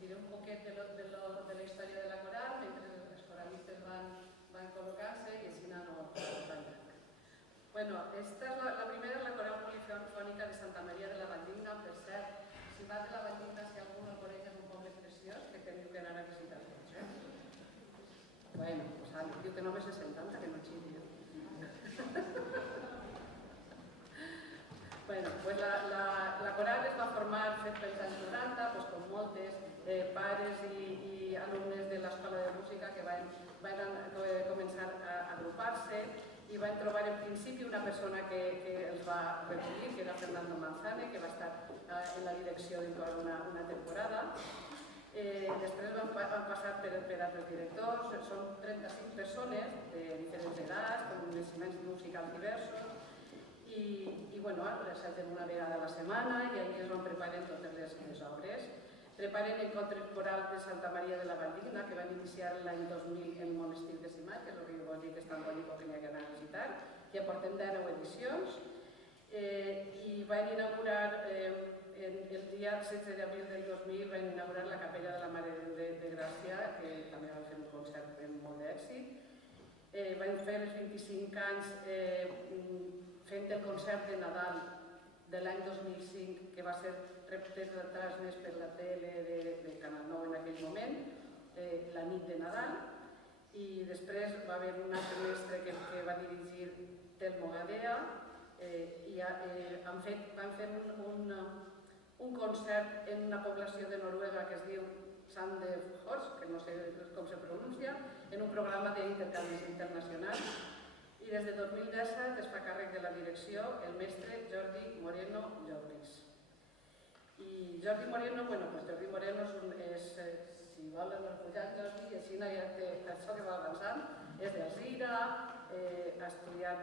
diré un poquet de la història de la coral, mentre els coralistes van col·locar-se i així no tan llarg. Bueno, esta és la primera, la coral polifònica de Santa Maria de la Valldigna, per cert, si vas de la Valldigna, si algú no coneix, és un poble preciós que teniu que anar a visitar tots, Bueno, pues diu que només és 70, que no xiri. Bueno, pues la coral es va formar fet pels anys 90, pues, com moltes pares i alumnes de l'Escola de Música que van començar a agrupar-se i van trobar en principi una persona que els va recollir, que era Fernando Manzane, que va estar en la direcció durant una temporada. Després van passar per altres directors, són 35 persones de diferents edats, amb coneixements musicals diversos, i bueno, assagem una vegada a la setmana i ahir es van preparant totes les obres. Preparen encontres corals de Santa Maria de la Valldigna, que van iniciar l'any 2000 en el Monestir de Simat, que és el que vos dic que és tan bonic que n'hi ha que anar a visitar, ja portem 10 edicions, i van inaugurar el dia 16 d'abril del 2000 van inaugurar la Capella de la Mare de Déu de Gràcia, que també van fer un concert amb molt d'èxit. Van fer els 25 anys fent el concert de Nadal de l'any 2005, que va ser transmès per la tele de Canal 9 en aquell moment, la nit de Nadal, i després va haver un altre mestre que va dirigir Telmo Gadea, i van fer un concert en una població de Noruega que es diu Sandefjord, que no sé com se pronuncia, en un programa d'intercanvis internacionals. I des de 2017 es fa càrrec de la direcció el mestre Jordi Moreno Llobris. I Jordi Moreno, Jordi Moreno és, si volen pujar Jordi, i així ja té això que va avançant, és d'Alzira, ha estudiat,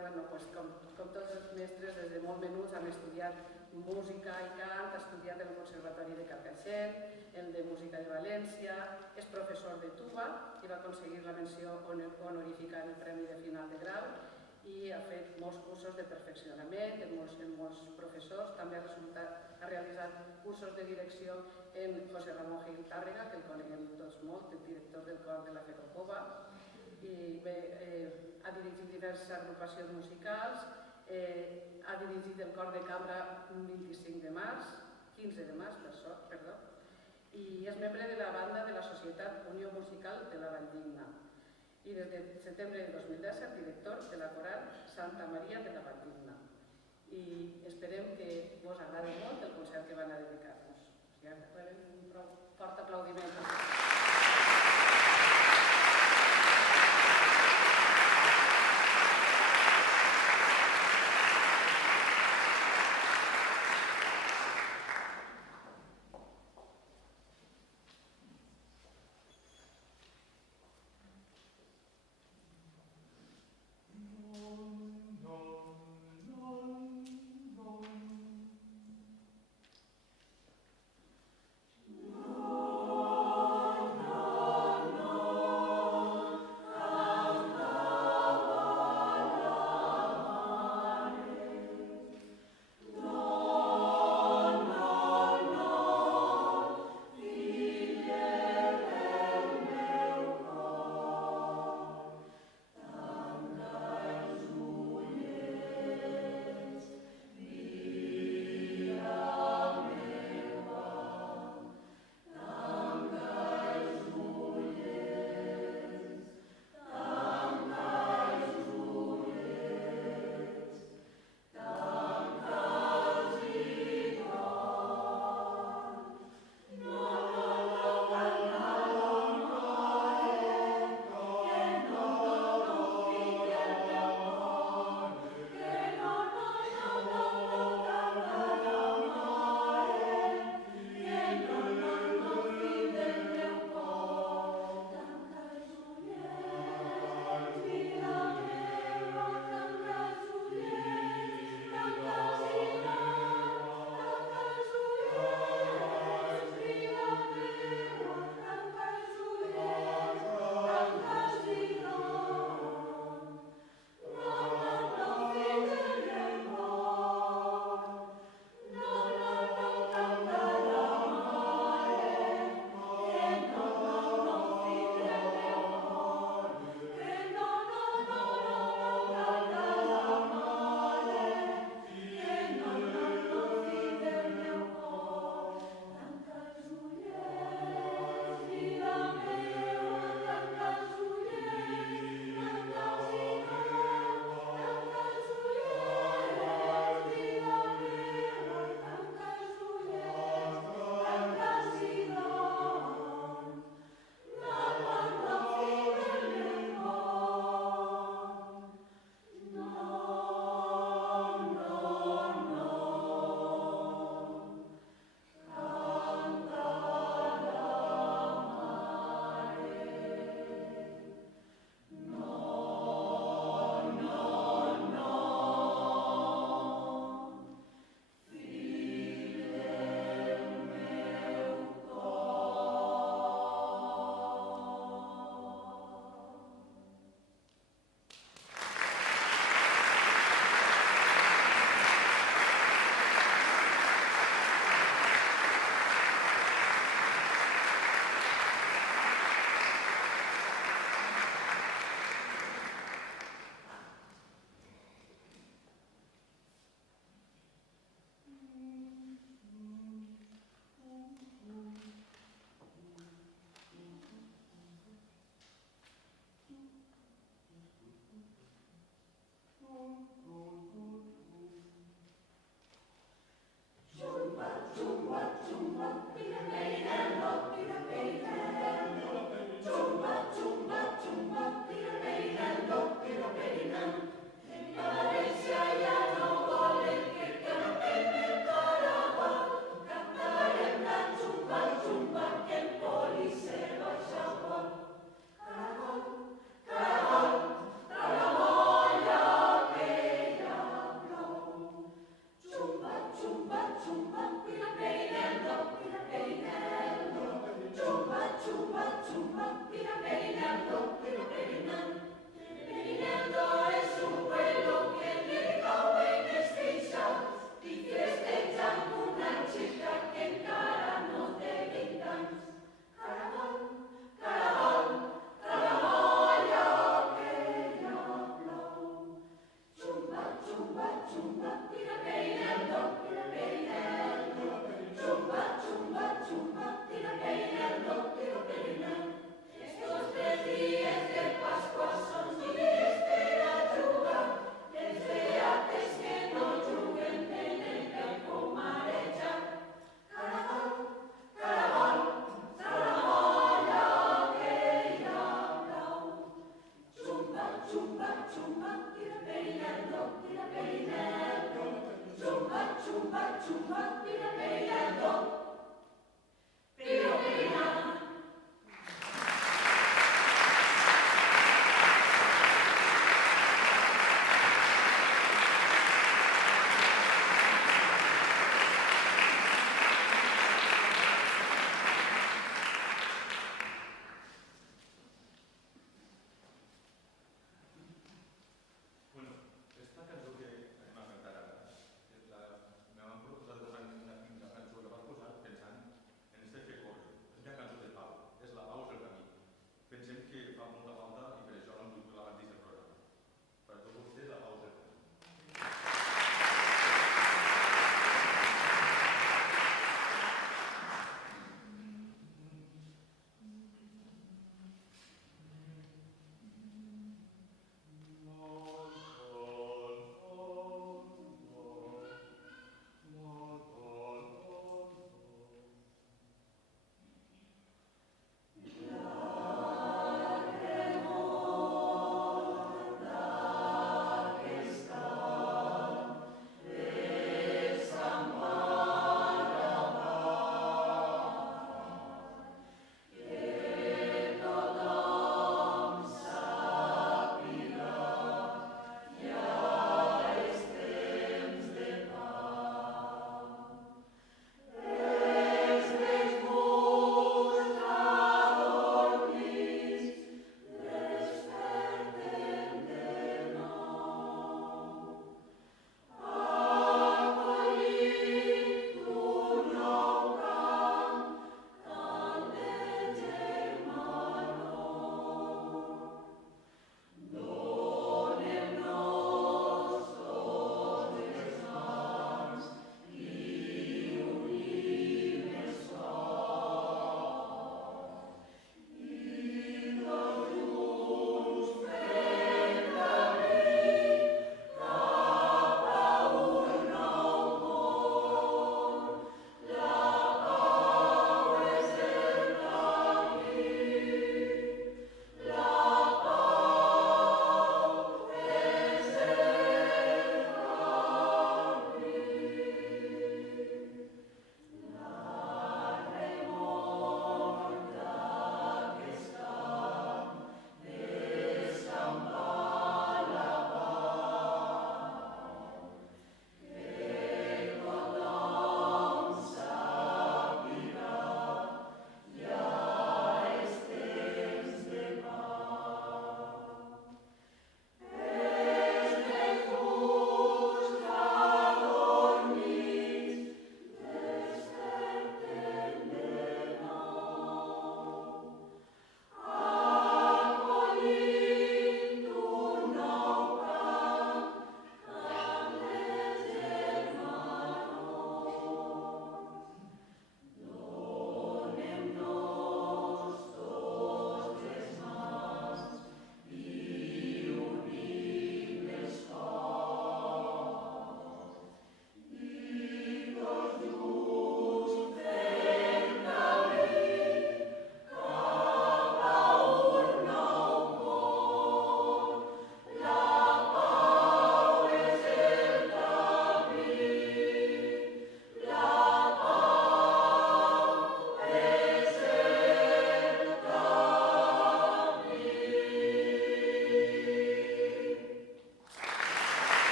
com tots els mestres, des de molt menuts han estudiat música i cant, ha estudiat el Conservatori de Carcaixent, el de Música de València, és professor de tuba i va aconseguir la menció honorífica en el Premi de Final de Grau i ha fet molts cursos de perfeccionament en molts professors. També ha realitzat cursos de direcció en José Ramón Gil Tàrrega, que el coneguem tots molt, el director del cor de la Fecopova, i ha dirigit diverses agrupacions musicals, ha dirigit el cor de cambra 15 de març, i és membre de la banda de la Societat Unió Musical de la Valldigna. I des de setembre del 2017, director de la coral Santa Maria de la Valldigna. I esperem que vos agradi molt el concert que van a dedicar-nos. Ja rebem un fort aplaudiment. No.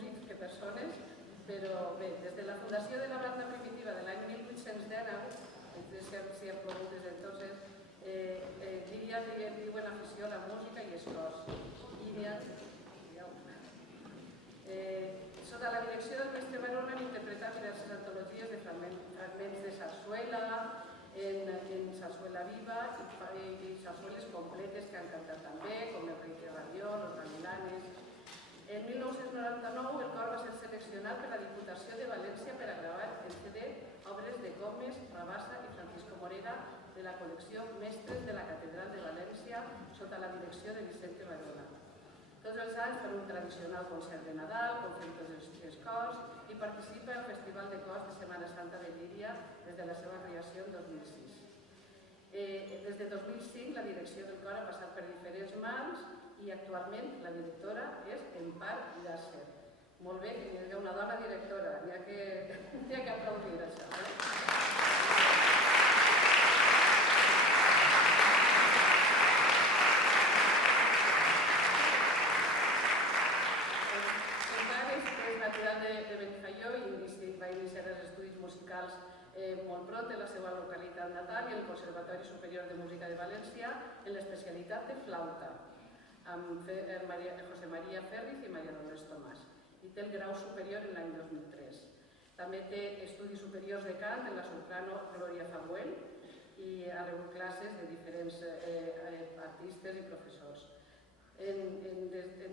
músics que persones, però bé, des de la fundació de la banda primitiva de l'any 1819, si ha plogut des d'entonces, Llíria diuen afició a la música i els cors. Sota la direcció del mestre Barona han interpretat diverses antologies de fragments de sarsuela, en sarsuela viva i sarsueles completes que han cantat també, com el Rei de Radió, Los Gavilanes. En 1999 el cor va ser seleccionat per la Diputació de València per a gravar en CD obres de Gómez, Rabassa i Francisco Morera de la col·lecció Mestres de la Catedral de València sota la direcció de Vicente Barona. Tots els anys fan un tradicional concert de Nadal, concertos dels cors i participa al Festival de Cors de Setmana Santa de Llíria des de la seva creació en 2006. Des de 2005 la direcció del cor ha passat per diferents mans i actualment la directora és Empar Llàcer. Molt bé que hi hagi una dona directora, n'hi ha que aplaudir això. De Benifaió i va iniciar els estudis musicals molt prop de la seva localitat natal i el Conservatori Superior de Música de València en l'especialitat de flauta amb José María Ferriz i María Dolores Tomàs i té el grau superior en l'any 2003. També té estudis superiors de cant en la soprano Gloria Fabuel i ha rebut classes de diferents artistes i professors. En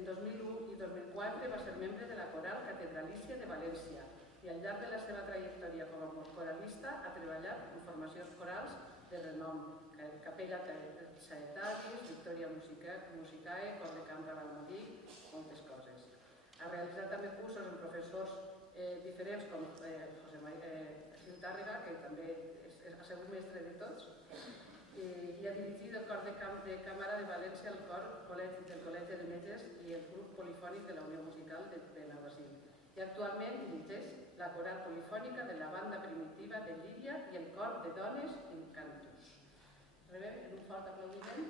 2001 i 2004 va ser membre de la Coral Catedralícia de València i al llarg de la seva trajectòria com a coralista ha treballat en formacions corals de renom, Capella Saetatis, Victoria Musicae, Cor de Cambra Balmodí, moltes coses. Ha realitzat també cursos amb professors diferents com José Gil Tàrrega, que també ha sigut mestre de tots, i ha dirigit el Cor de Càmera de València, el Cor del Col·legi de Metges i el grup polifònic de la Unió Musical de la Brasil. I actualment dirigeix la coral polifònica de la banda primitiva de Llíria i el Cor de Dones en Cantus. Rebem un fort aplaudiment.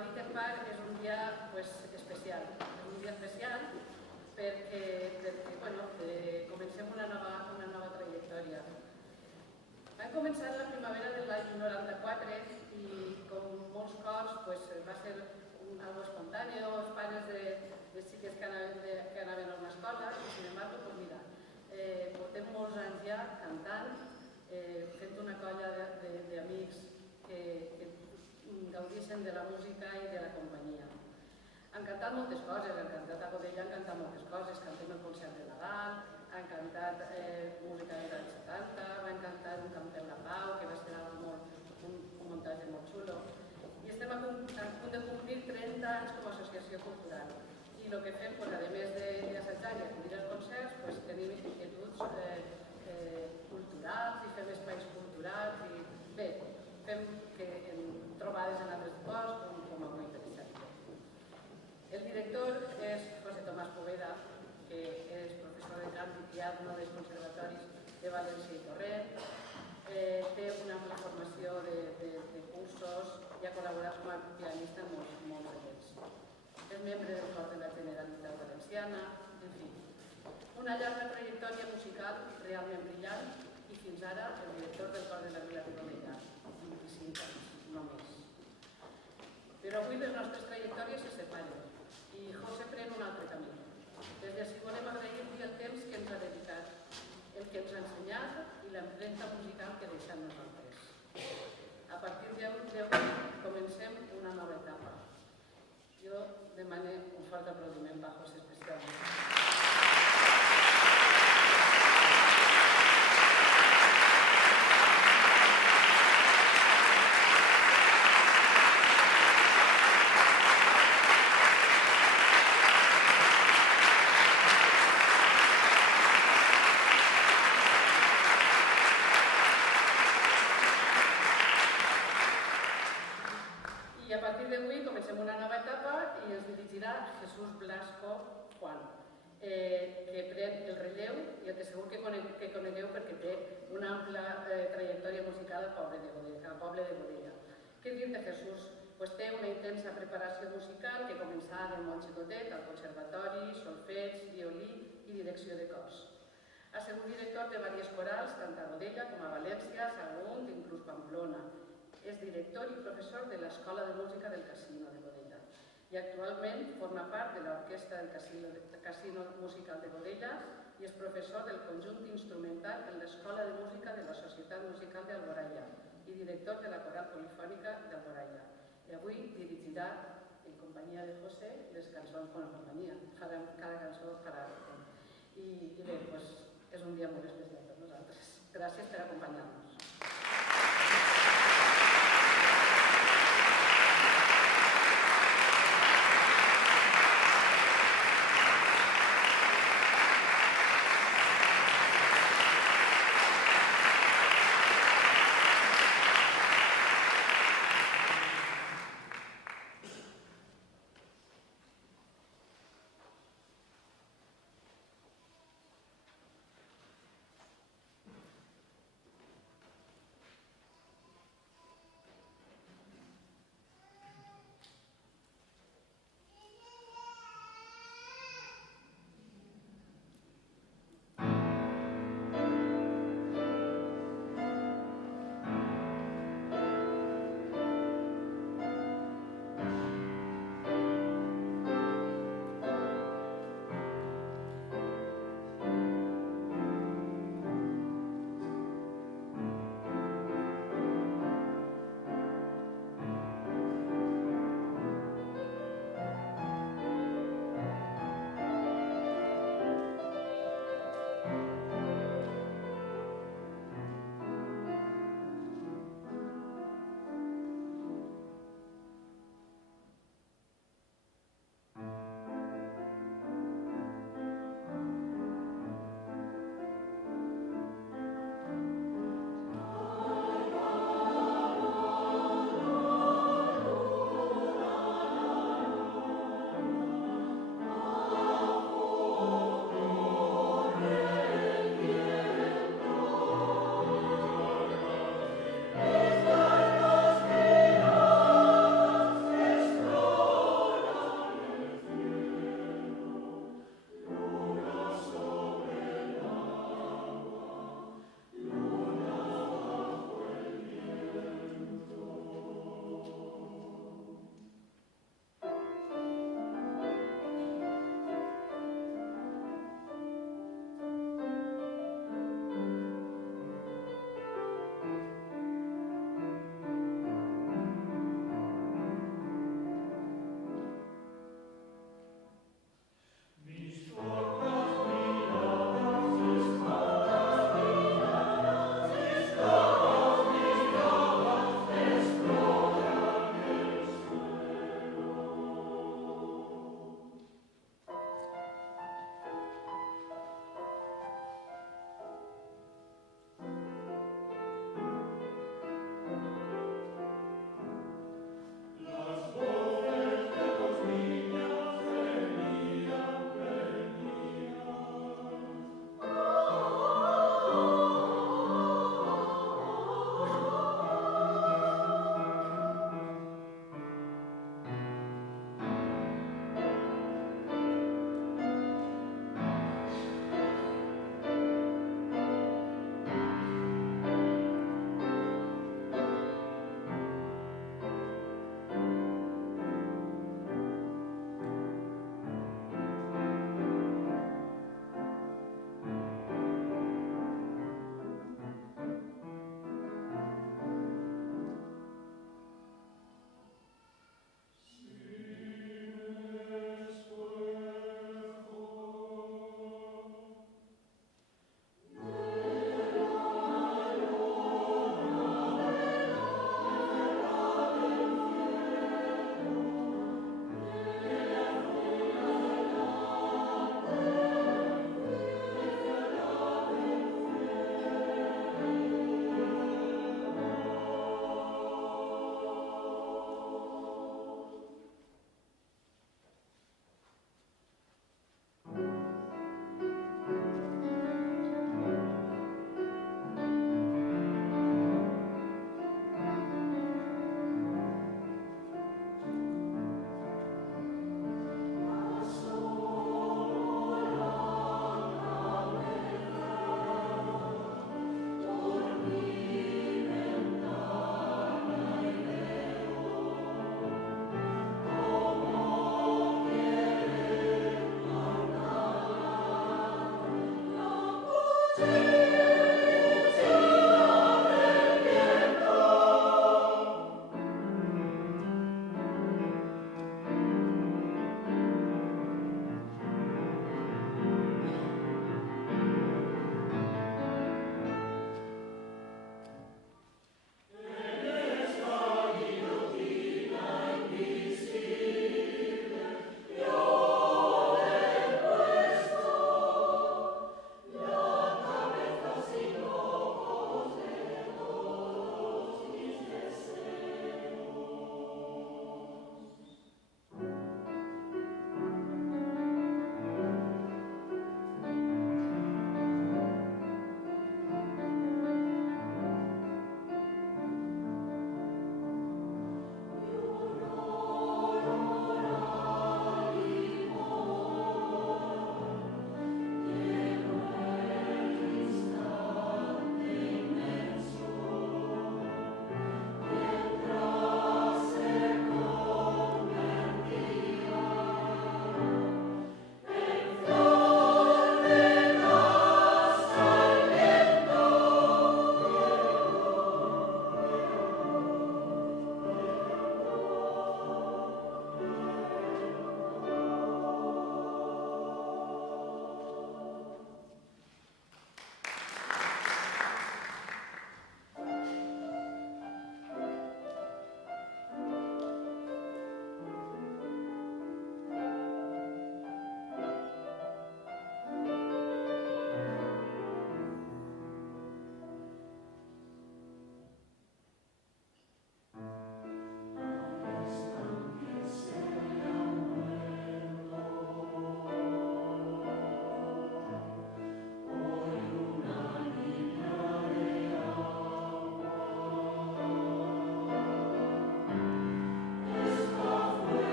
ha dit en part, és un dia especial. És un dia especial perquè comencem una nova trajectòria. Vam començar la primavera de l'any 94 i, com molts cors, va ser algo espontani. Els pares de xiques que anaven a una escola i, sin embargo, portem molts anys ja cantant, fent una colla d'amics que gaudeixen de la música i de la companyia. Han cantat moltes coses, han cantat a Godella, han cantat moltes coses, cantem el concert de Nadal, han cantat música dels anys 70, van cantar un Camp per la Pau, que va ser un muntatge molt xulo. I estem a punt de complir 30 anys com a associació cultural. I el que fem, a més d'assajar i acudir als concerts, tenim inquietuds culturals i fem espais culturals i bé, fem trobades en altres cors, com avui, per exemple. El director és José Tomás Poveda, que és professor de cant i piano dels conservatoris de València i Torrent. Té una ampla formació de cursos i ha col·laborat com a pianista en molts d'ells. És membre del cor de la Generalitat Valenciana, en fi. Una llarga trajectòria musical realment brillant i fins ara el director del cor de la Vila de Godella, 25 anys, només. Però avui les nostres trajectòries se separen i José pren un altre camí. Des d'ací volem agrair-li el temps que ens ha dedicat, el que ens ha ensenyat i l'empremta musical que deixa en nosaltres. A partir d'avui comencem una nova etapa. Jo demano un fort aplaudiment per José especialment. I a partir d'avui comencem una nova etapa i ens dirigirà Jesús Blasco Juan, que pren el relleu i el que segur que conegueu perquè té una ampla trajectòria musical al poble de Godella. Què dir de Jesús? Té una intensa preparació musical que començà de molt xicotet al conservatori, solfeig, violí i direcció de cors. Ha sigut director de diverses corals, tant a Godella com a València, Sagunt i inclús Pamplona. És director i professor de l'Escola de Música del Casino de Godella i actualment forma part de l'Orquestra del Casino Musical de Godella i és professor del conjunt instrumental en l'Escola de Música de la Societat Musical d'Alboraia i director de la Coral Polifònica d'Alboraia. I avui dirigirà, en companyia de José, les cançons con la companyia. Cada cançó farà. I bé, és un dia molt especial per nosaltres. Gràcies per acompanyar-nos.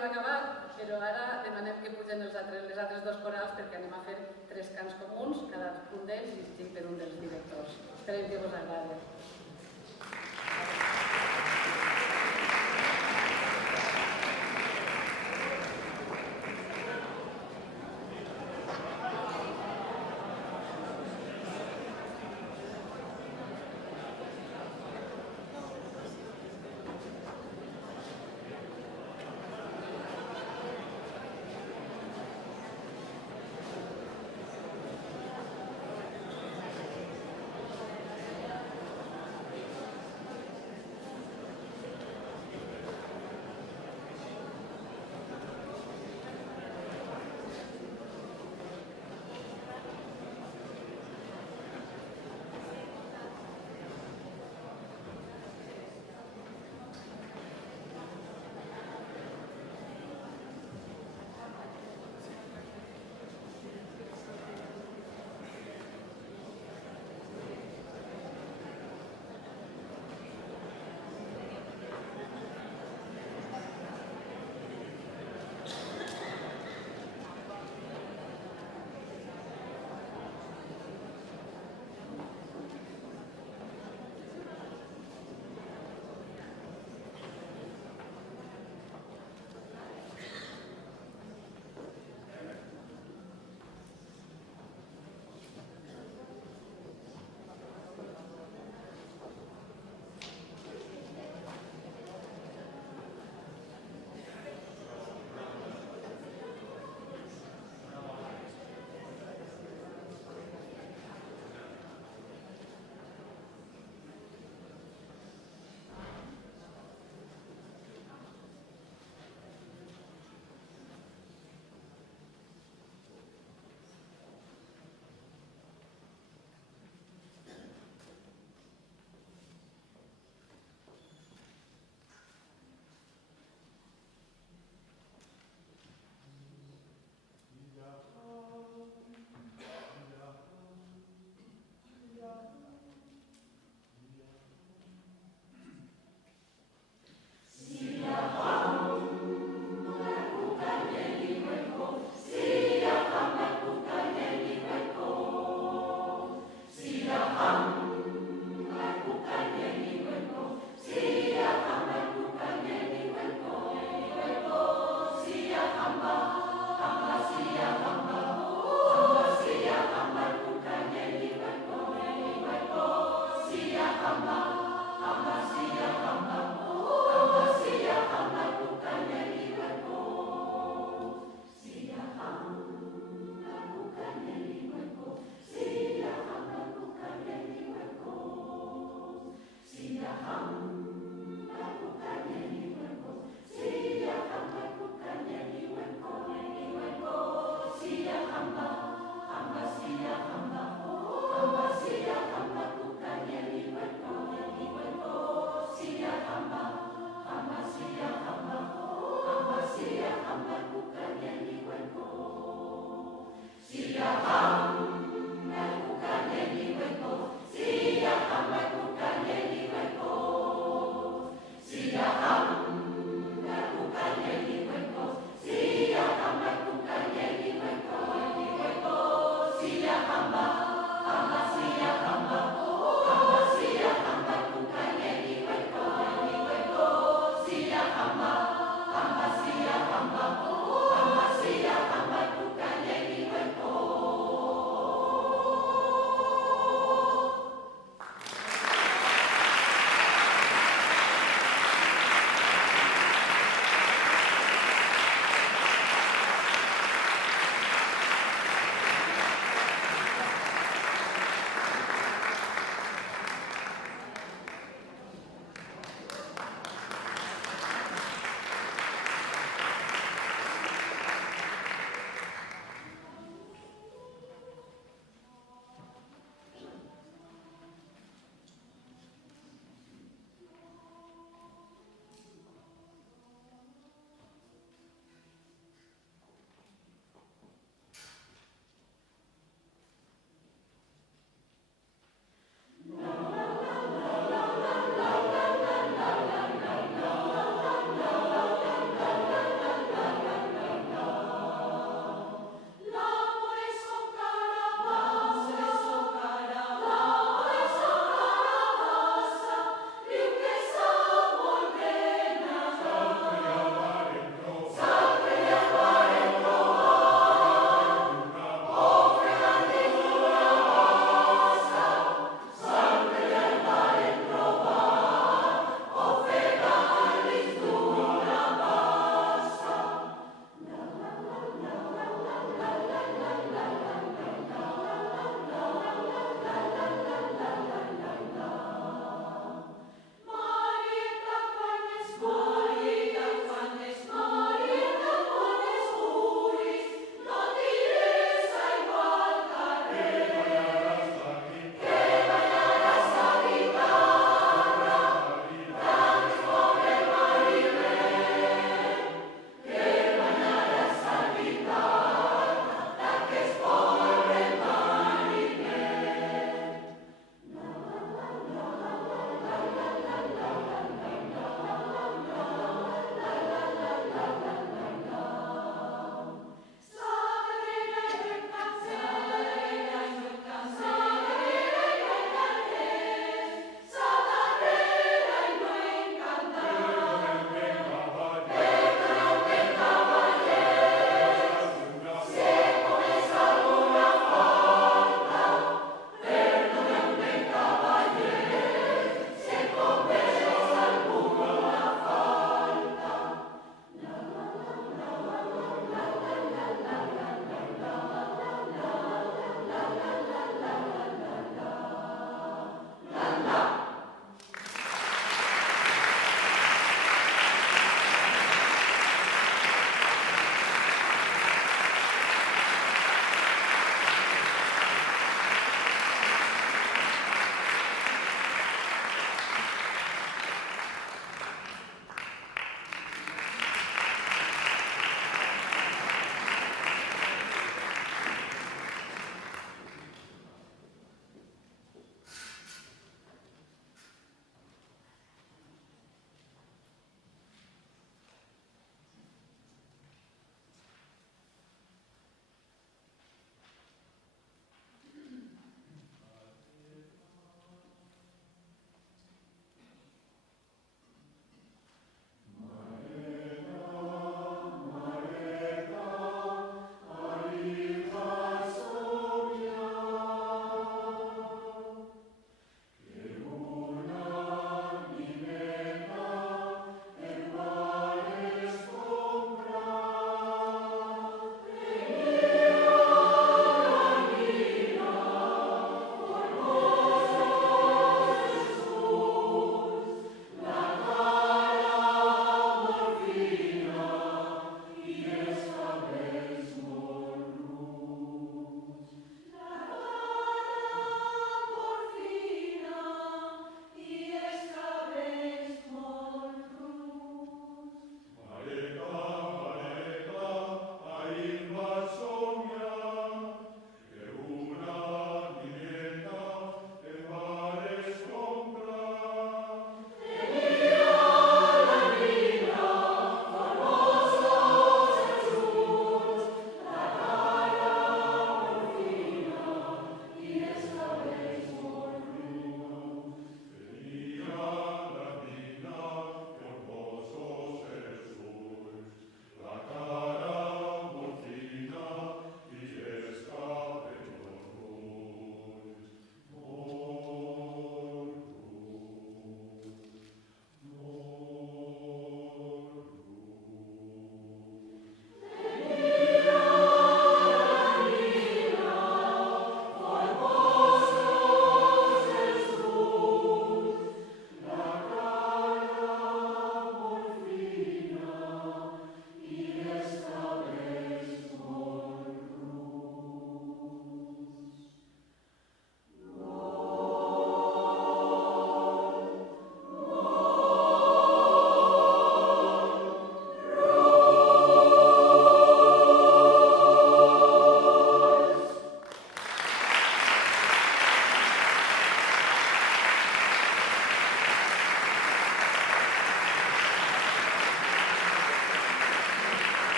hem acabat, però ara demanem que pugen les altres dos corals perquè anem a fer 3 cants comuns, cadascun d'ells dirigit per un dels directors. Esperem que us agradi. Hamba